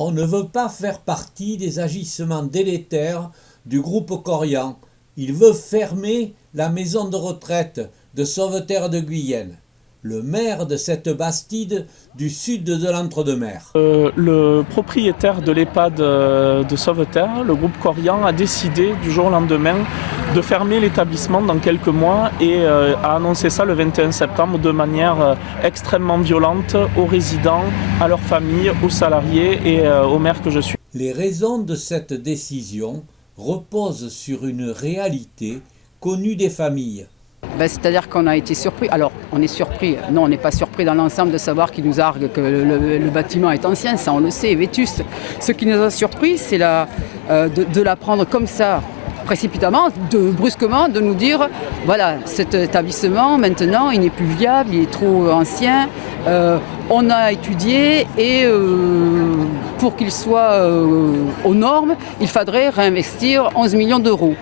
On ne veut pas faire partie des agissements délétères du groupe Corian. Il veut fermer la maison de retraite de Sauveterre de Guyenne. Le maire de cette bastide du sud de l'Entre-deux-Mers. Le propriétaire de l'EHPAD de Sauveterre, le groupe Corian, a décidé du jour au lendemain de fermer l'établissement dans quelques mois et a annoncé ça le 21 septembre de manière extrêmement violente aux résidents, à leurs familles, aux salariés et au maire que je suis. Les raisons de cette décision reposent sur une réalité connue des familles. C'est-à-dire qu'on a été surpris. Alors, on est surpris. Non, on n'est pas surpris dans l'ensemble de savoir qu'ils nous arguent que le bâtiment est ancien. Ça, on le sait, est vétuste. Ce qui nous a surpris, c'est de l'apprendre comme ça, précipitamment, brusquement, de nous dire, voilà, cet établissement, maintenant, il n'est plus viable, il est trop ancien. On a étudié et pour qu'il soit aux normes, il faudrait réinvestir 11 millions d'euros.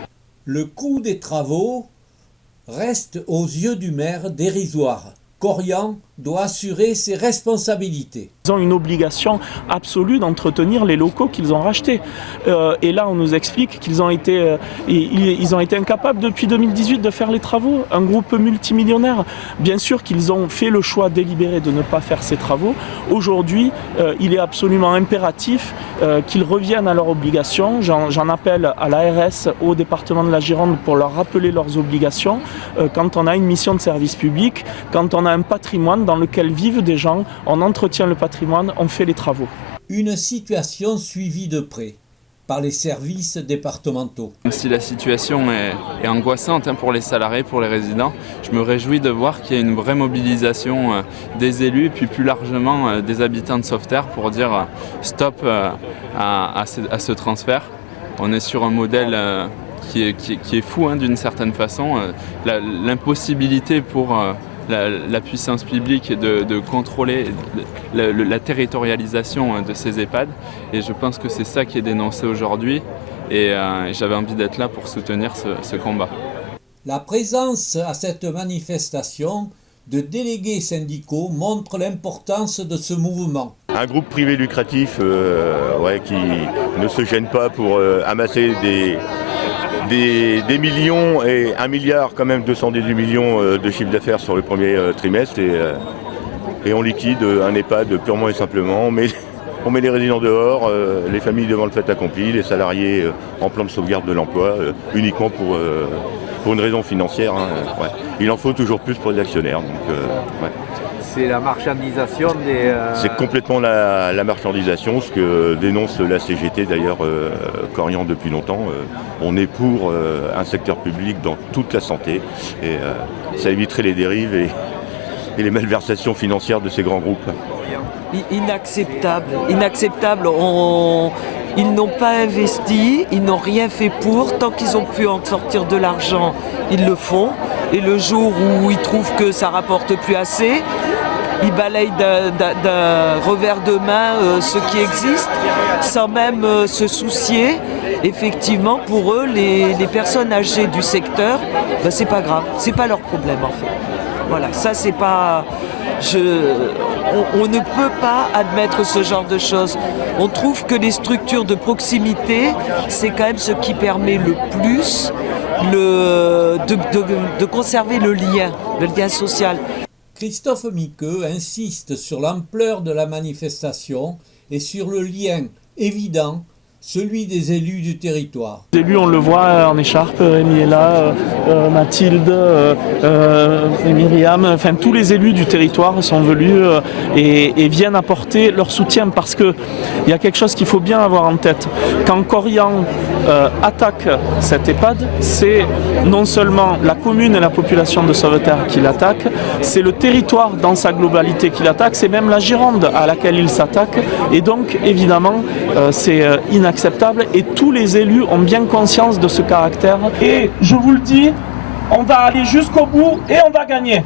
Le coût des travaux reste aux yeux du maire dérisoire. Corian doit assurer ses responsabilités. Ils ont une obligation absolue d'entretenir les locaux qu'ils ont rachetés. Et là, on nous explique qu'ils ont été incapables depuis 2018 de faire les travaux. Un groupe multimillionnaire. Bien sûr qu'ils ont fait le choix délibéré de ne pas faire ces travaux. Aujourd'hui, il est absolument impératif qu'ils reviennent à leurs obligations. J'en appelle à l'ARS, au département de la Gironde, pour leur rappeler leurs obligations. Quand on a une mission de service public, quand on a un patrimoine dans lequel vivent des gens, on entretient le patrimoine, on fait les travaux. Une situation suivie de près par les services départementaux. Même si la situation est angoissante pour les salariés, pour les résidents, je me réjouis de voir qu'il y a une vraie mobilisation des élus et puis plus largement des habitants de Sauveterre pour dire stop à ce transfert. On est sur un modèle qui est fou d'une certaine façon. L'impossibilité pour la puissance publique de contrôler la territorialisation de ces EHPAD. Et je pense que c'est ça qui est dénoncé aujourd'hui. Et j'avais envie d'être là pour soutenir ce combat. La présence à cette manifestation de délégués syndicaux montre l'importance de ce mouvement. Un groupe privé lucratif qui ne se gêne pas pour amasser des millions et 1 milliard, quand même 218 millions de chiffre d'affaires sur le premier trimestre et on liquide un EHPAD purement et simplement. On met les résidents dehors, les familles devant le fait accompli, les salariés en plan de sauvegarde de l'emploi, uniquement pour une raison financière. Il en faut toujours plus pour les actionnaires. C'est la marchandisation des... C'est complètement la marchandisation, ce que dénonce la CGT d'ailleurs, Corian depuis longtemps. On est pour un secteur public dans toute la santé et ça éviterait les dérives et les malversations financières de ces grands groupes. Inacceptable. Ils n'ont pas investi, ils n'ont rien fait pour. Tant qu'ils ont pu en sortir de l'argent, ils le font. Et le jour où ils trouvent que ça rapporte plus assez, ils balayent d'un revers de main ce qui existe, sans même se soucier. Effectivement, pour eux, les personnes âgées du secteur, c'est pas grave, c'est pas leur problème en fait. Voilà, ça c'est pas... On ne peut pas admettre ce genre de choses. On trouve que les structures de proximité, c'est quand même ce qui permet le plus de conserver le lien social. Christophe Miqueux insiste sur l'ampleur de la manifestation et sur le lien évident, celui des élus du territoire. Les élus, on le voit en écharpe, Rémi est là, Mathilde, Myriam, enfin tous les élus du territoire sont venus et viennent apporter leur soutien parce qu'il y a quelque chose qu'il faut bien avoir en tête. Quand Corian attaque cet EHPAD, c'est non seulement la commune et la population de Sauveterre qui l'attaquent, c'est le territoire dans sa globalité qui l'attaque, c'est même la Gironde à laquelle il s'attaque et donc évidemment c'est inacceptable et tous les élus ont bien conscience de ce caractère. Et je vous le dis, on va aller jusqu'au bout et on va gagner.